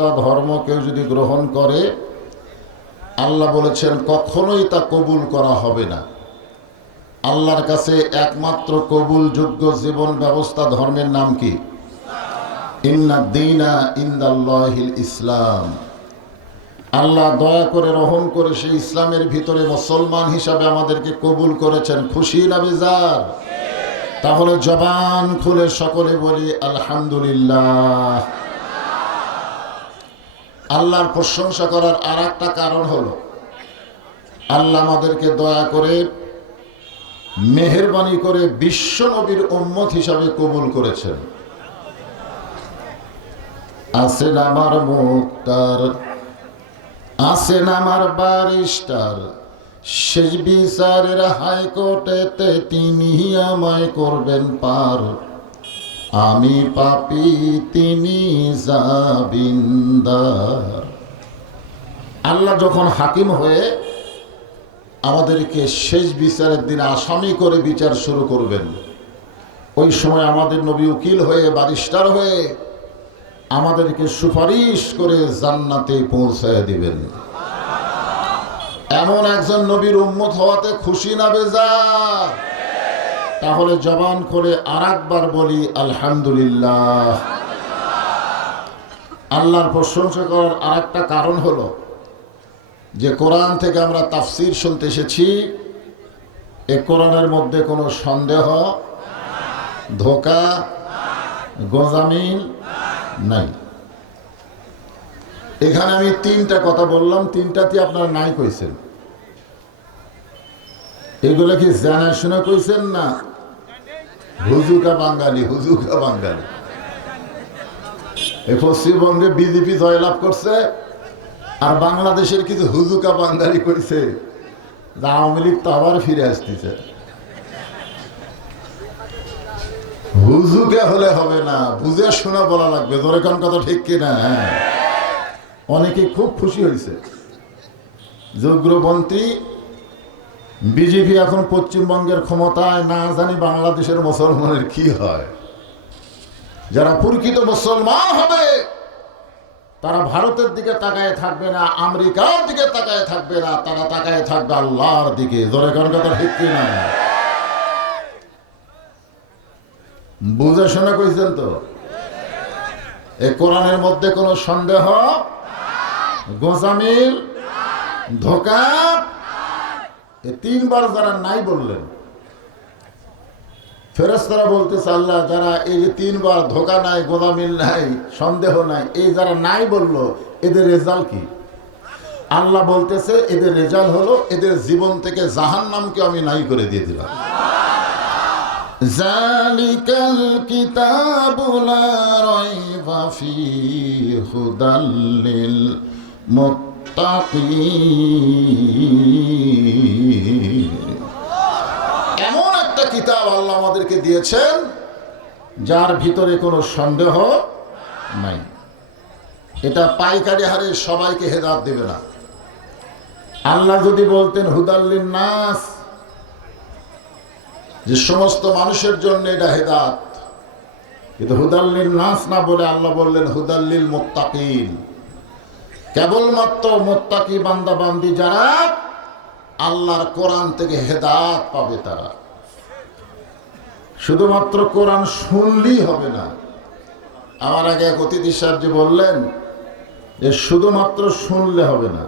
ব্যবস্থা ধর্ম কেউ যদি গ্রহণ করে, আল্লাহ বলেছেন কখনোই তা কবুল করা হবে না। আল্লাহর কাছে একমাত্র কবুলযোগ্য জীবন ব্যবস্থা ধর্মের নাম কি? ইন্নাদ দীনা ইনদাল্লাহিল ইসলাম। আল্লাহ দয়া করে রহম করে সেই ইসলামের ভিতরে মুসলমান হিসাবে আমাদেরকে কবুল করেছেন। খুশি না বেজার? তাহলে জবান খুলে সকলে বলি আলহামদুলিল্লাহ। আল্লাহর প্রশংসা করার আর একটা কারণ হলো, আল্লাহ আমাদেরকে দয়া করে মেহেরবানি করে বিশ্ব নবীর উম্মত হিসাবে কবুল করেছেন। আছেন আমার মুক্তার, আছেন আমার বারিস্টার, শেষ বিচারের হাইকোর্টেতে তিনি আমায় করবেন পার। আমি পাপী, তিনি জামিনদার। আল্লাহ যখন হাকিম হয়ে আমাদেরকে শেষ বিচারের দিন আসামি করে বিচার শুরু করবেন, ওই সময় আমাদের নবী উকিল হয়ে বারিস্টার হয়ে আমাদেরকে সুপারিশ করে জান্নাতে পৌঁছায় দিবেন। এমন একজন নবীর উম্মত হওয়াতে খুশি না বেজার? তাহলে জবান করে আর একবার বলি আলহামদুলিল্লাহ। আল্লাহর প্রশংসা করার আর একটা কারণ হলো যে কোরআন থেকে আমরা তাফসীর শুনতে এসেছি। এ কোরআনের মধ্যে কোনো সন্দেহ, ধোঁকা, গোঁজামিল নাই। এখানে আমি তিনটা কথা বললাম, তিনটাতে আপনারা নাই কইছেন। এগুলো কি জানা শোনা কইছেন না হুজুকা বাঙালি? হুজুকা বাঙালি। এই পশ্চিমবঙ্গে বিজেপি জয়লাভ করছে, আর বাংলাদেশের কিছু হুজুকা বাঙালি কইছে আওয়ামী লীগ তো আবার ফিরে আসতেছে। হুজুকে হলে হবে না, বুঝে শোনা বলা লাগবে। ধরে কোন কথা ঠিক কিনা? হ্যাঁ, অনেকে খুব খুশি হয়েছে। যোগ্যমন্ত্রী বিজেপি এখন পশ্চিমবঙ্গের ক্ষমতায়, না জানি বাংলাদেশের মুসলমানের কি হয়। যারা প্রকৃত মুসলমান হবে তারা ভারতের দিকে তাকায় থাকবে না, আমেরিকার দিকে তাকায় থাকবে না, তারা তাকায় থাকবে আল্লাহর দিকে। ধরে কোন কথা ঠিক কিনা? বুঝে শোনা কইছেন তো? এই কোরআনের মধ্যে কোনো সন্দেহ, গোঁজামিল, ধোঁকা, এই তিনবার যারা নাই বললেন, ফেরেশতারা বলতেছে আল্লাহ যারা এই যে তিনবার ধোঁকা নাই, গোঁজামিল নাই, সন্দেহ নাই, এই যারা নাই বললো, এদের রেজাল্ট কি? আল্লাহ বলতেছে এদের রেজাল্ট হলো এদের জীবন থেকে জাহান্নামকে আমি নাই করে দিয়ে দিলাম। জালিকাল কিতাবু লা রাইবা ফীহি হুদাল লিল মুত্তাকিন। এমন একটা কিতাব আল্লাহ আমাদেরকে দিয়েছেন যার ভিতরে কোনো সন্দেহ নাই। এটা পাইকারি হারে সবাইকে হেদায়েত দেবে না। আল্লাহ যদি বলতেন হুদাল্লিন নাস, যে সমস্ত মানুষের জন্য এটা হেদায়েত, কিন্তু হুদাল্লিন নাস না বলে আল্লাহ বললেন হুদাল্লিল মুত্তাকিন। কেবলমাত্র মুত্তাকি বান্দা বান্দি যারা আল্লাহর কোরআন থেকে হেদায়েত পাবে তারা। শুধুমাত্র কোরআন শুনলেই হবে না। আমার আগে এক অতিথি সাহেব যে বললেন যে শুধুমাত্র শুনলে হবে না,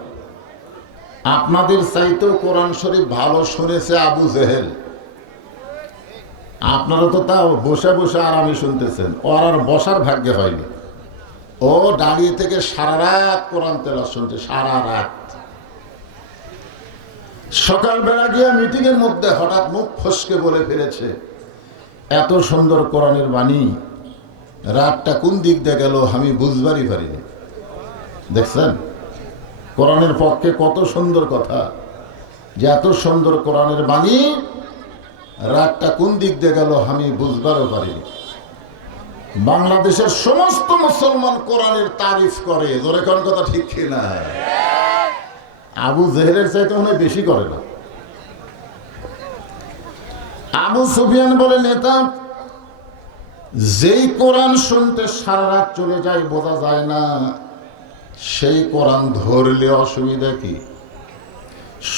আপনাদের চাইতেও কোরআন শরীফ ভালো শুনেছে আবু জেহেল। আপনারা তো তাও বসে বসে আরামে শুনতেছেন, ওর আর বসার ভাগ্যে হয়নি। ও দাঁড়িয়ে থেকে সারা রাত কোরআন তেলাওয়াত শুনছে, সারা রাত। সকালবেলা গিয়ে মিটিং এর মধ্যে হঠাৎ মুখ ফসকে বলে ফেলেছে, এত সুন্দর কোরআনের বাণী, রাতটা কোন দিক দিয়ে গেল আমি বুঝবারই পারিনি। দেখছেন কোরআনের পক্ষে কত সুন্দর কথা, যে এত সুন্দর কোরআনের বাণী, রাতটা কোন দিক দিয়ে গেল আমি বুঝবারও পারিনি। বাংলাদেশের সমস্ত মুসলমান কোরআনের তারিফ করে। জোরে কোন কথা ঠিক কিনা? আবু জেহেলের চাইতে মনে হয় বেশি করে না। আবু সুফিয়ান বলে নেতা, যেই কোরআন শুনতে সারা রাত চলে যায় বোঝা যায় না, সেই কোরআন ধরলে অসুবিধা কি?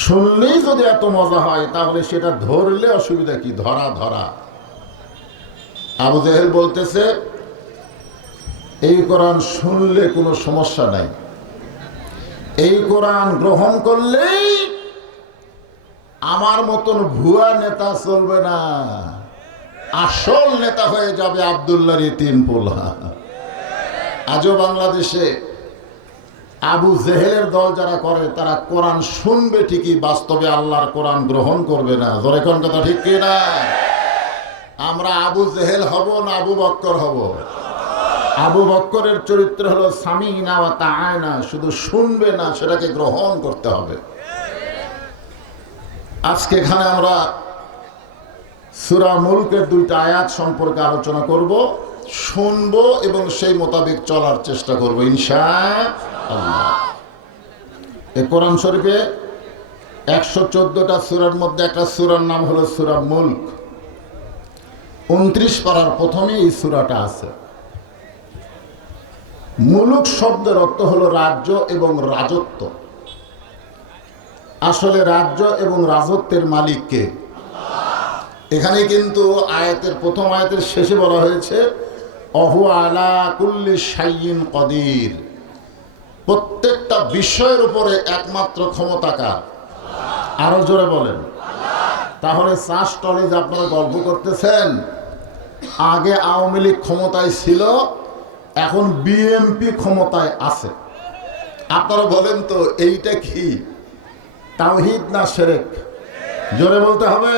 শুনলেই যদি এত মজা হয় তাহলে সেটা ধরলে অসুবিধা কি? ধরা ধরা। আবু জেহেল বলতেছে এই কোরআন শুনলে কোনো সমস্যা নাই, এই কোরআন গ্রহণ করলেই আমার মতন ভুয়া নেতা চলবে না, আসল নেতা হয়ে যাবে আব্দুল্লাহর ইতিম পোলা। আজও বাংলাদেশে আবু জেহেলের দল যারা করে তারা কোরআন শুনবে ঠিকই, বাস্তবে আল্লাহর কোরআন গ্রহণ করবে না। ধরে কোন কথা ঠিক কি না? আমরা আবু জেহেল হব না আবু বক্কর হব? আবু বক্করের চরিত্র হলো সামিনা ওয়া তাআনা, শুধু শুনবে না, সেটাকে গ্রহণ করতে হবে। আজকে এখানে আমরা সূরা মুলকের 2টা আয়াত সম্পর্কে আলোচনা করব, শুনবো এবং সেই মোতাবেক চলার চেষ্টা করব ইনশাআল্লাহ। এই কোরআন শরীফে 114টা সূরার মধ্যে একটা সূরার নাম হলো সূরা মুলক। 29 পারার প্রথমে এই সূরাটা আছে। মুলক শব্দের অর্থ হলো রাজ্য এবং রাজত্ব। আসলে রাজ্য এবং রাজত্বের মালিক কে? এখানে কিন্তু আয়াতের প্রথম আয়াতের শেষে বলা হয়েছে অহু আলা কুল্লি শাইইন কদির, প্রত্যেকটা বিষয়ের উপরে একমাত্র ক্ষমতাকার। আরো জোরে বলেন। তাহলে চাষ টলে যে আপনারা গল্প করতেছেন, আগে আওয়ামী লীগ ক্ষমতায় ছিল, এখন বিএনপি ক্ষমতায় আছে। আপনারা বলেন তো এইটা কি তাওহীদ না শিরক? জোরে বলতে হবে।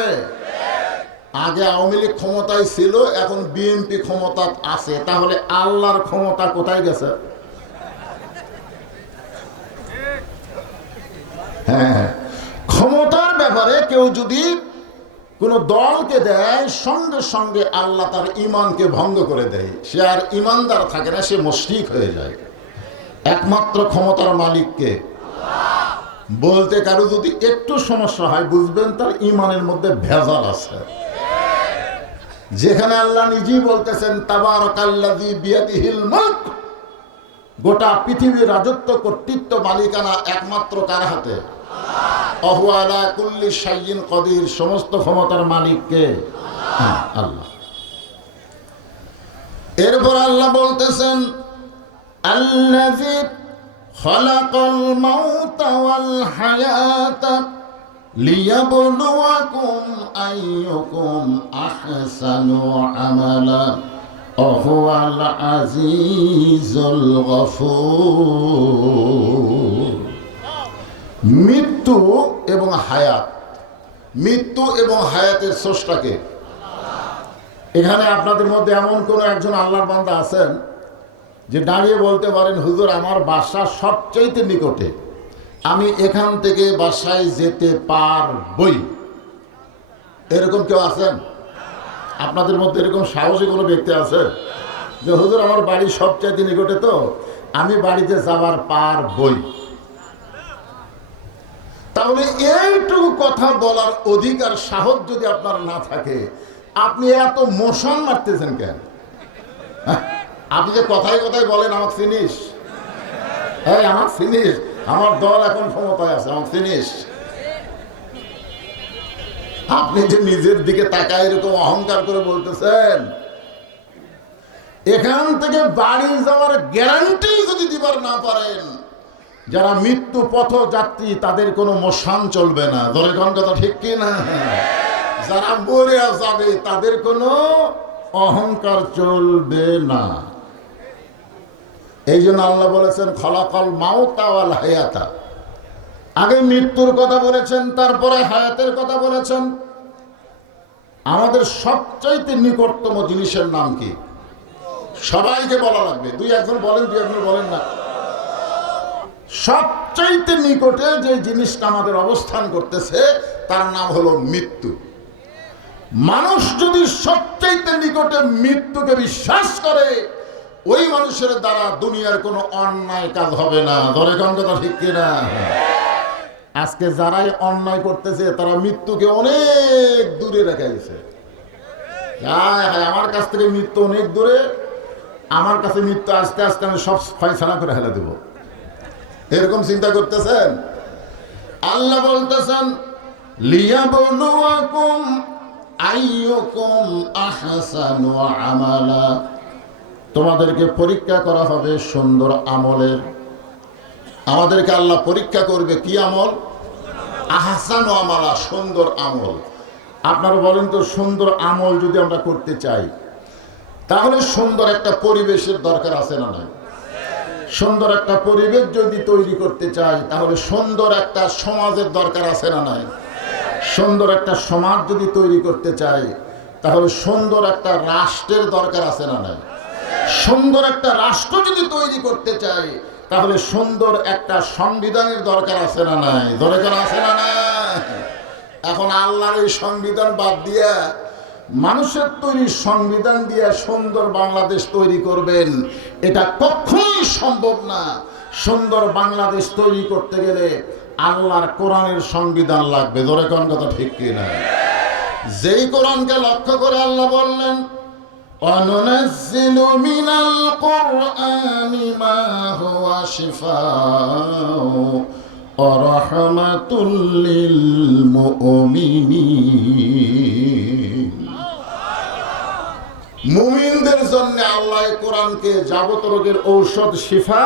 আগে আওয়ামী লীগ ক্ষমতায় ছিল, এখন বিএনপি ক্ষমতা আছে, তাহলে আল্লাহর ক্ষমতা কোথায় গেছে? হ্যাঁ, ক্ষমতার ব্যাপারে কেউ যদি কোন দলকে দেয়, সঙ্গে সঙ্গে আল্লাহ তার ঈমানকে ভঙ্গ করে দেয়, সে আর ঈমানদার থাকে না, সে মুশরিক হয়ে যায়। একমাত্র ক্ষমতার মালিককে বলতে কারো যদি একটু সমস্যা হয়, বুঝবেন তার ঈমানের মধ্যে ভেজাল আছে। যেখানে আল্লাহ নিজেই বলতেছেন তাবারাকাল্লাযী বিয়াদিহিল মুলক, গোটা পৃথিবীর রাজত্ব, কর্তৃত্ব, মালিকানা একমাত্র কার হাতে? অহু আলা কুল্লি শাইইন কদির, সমস্ত ক্ষমতার মালিক কে? আল্লাহ। এরপর আল্লাহ বলতেছেন আল্লাযী খালাকাল মাউতা ওয়াল হায়াতা লিয়াবলুয়াকুম আইয়ুকুম আহসানু আমালা ওয়াহুয়াল আজিজুল গফুর। মৃত্যু এবং হায়াত, মৃত্যু এবং হায়াতের স্রষ্টাকে। এখানে আপনাদের মধ্যে এমন কোন একজন আল্লাহর বান্দা আছেন যে দাঁড়িয়ে বলতে পারেন হুজুর আমার বাসা সবচাইতে নিকটে, আমি এখান থেকে বাসায় যেতে পারবই? এরকম কেউ আছেন আপনাদের মধ্যে? এরকম সাহসী কোনো ব্যক্তি আছে যে হুজুর আমার বাড়ি সবচাইতে নিকটে, তো আমি বাড়িতে যাবার পারবই? তাহলে এইটুকু কথা বলার অধিকার, সাহস যদি আপনার না থাকে, আপনি এত মোশন মারতেছেন কেন? আপনি যে কথায় কথায় বলেন আমাকে চিনিস, হ্যাঁ আমার চিনিস, আমার দল এখন ক্ষমতায় আছে, আমাকে চিনিস। আপনি যে নিজের দিকে তাকায় এরকম অহংকার করে বলতেছেন, এখান থেকে বাড়ি যাওয়ার গ্যারান্টি যদি দিবার না পারেন, যারা মৃত্যু পথযাত্রী তাদের কোনো মোশান চলবে না। ধরে কোন কথা ঠিক কি না? যারা মরে যাবে তাদের কোনো অহংকার চলবে না। এই জন্য আল্লাহ বলেছেন খালাকাল মাউতা ওয়াল হায়াতা, আগে মৃত্যুর কথা বলেছেন, তারপরে হায়াতের কথা বলেছেন। আমাদের সবচাইতে নিকটতম জিনিসের নাম কি? সবাইকে বলা লাগবে, দুই একজন বলেন, দুই একজন বলেন না। সবচাইতে নিকটে যে জিনিসটা আমাদের অবস্থান করতেছে তার নাম হলো মৃত্যু। মানুষ যদি সবচাইতে নিকটে মৃত্যুকে বিশ্বাস করে, ওই মানুষের দ্বারা দুনিয়ার কোনো অন্যায় কাজ হবে না। ধরে কোন কথা ঠিক কিনা? আজকে যারাই অন্যায় করতেছে তারা মৃত্যুকে অনেক দূরে রেখে গেছে। আমার কাছ থেকে মৃত্যু অনেক দূরে, আমার কাছে মৃত্যু আস্তে আস্তে আমি সব ফয়সালা করে ফেলে দেব। এরকম চিন্তা করতেছেন? আল্লাহ বলতেছেন লিয়াবলুয়াকুম আইয়ুকুম আহসানু আমালা, তোমাদেরকে পরীক্ষা করা হবে সুন্দর আমলের। আমাদেরকে আল্লাহ পরীক্ষা করবে কি আমল? আহসানু আমালা, সুন্দর আমল। আপনারা বলেন তো, সুন্দর আমল যদি আমরা করতে চাই তাহলে সুন্দর একটা পরিবেশের দরকার আছে না নাই? সুন্দর একটা পরিবেশ যদি তৈরি করতে চাই তাহলে সুন্দর একটা সমাজের দরকার আছে না নাই? সুন্দর একটা সমাজ যদি তৈরি করতে চাই তাহলে সুন্দর একটা রাষ্ট্রের দরকার আছে না নাই? সুন্দর একটা রাষ্ট্র যদি তৈরি করতে চাই তাহলে সুন্দর একটা সংবিধানের দরকার আছে না নাই? দরকার আছে না নাই? এখন আল্লাহর এই সংবিধান বাদ দিয়া মানুষের তৈরি সংবিধান দিয়ে সুন্দর বাংলাদেশ তৈরি করবেন, এটা কখনোই সম্ভব না। সুন্দর বাংলাদেশ তৈরি করতে গেলে আল্লাহর কোরআনের সংবিধান লাগবে। ধরে কোন কথা ঠিক কিনা? যেই কোরআনকে লক্ষ্য করে আল্লাহ বললেন অনুনাজ্জিলু মিনাল কুরআনি মা হুয়া শিফাউ ওয়া রাহমাতুল লিল মুমিনিন। মুমিনদের জন্য আল্লাহ কোরআনকে যাবত রোগের ঔষধ, শিফা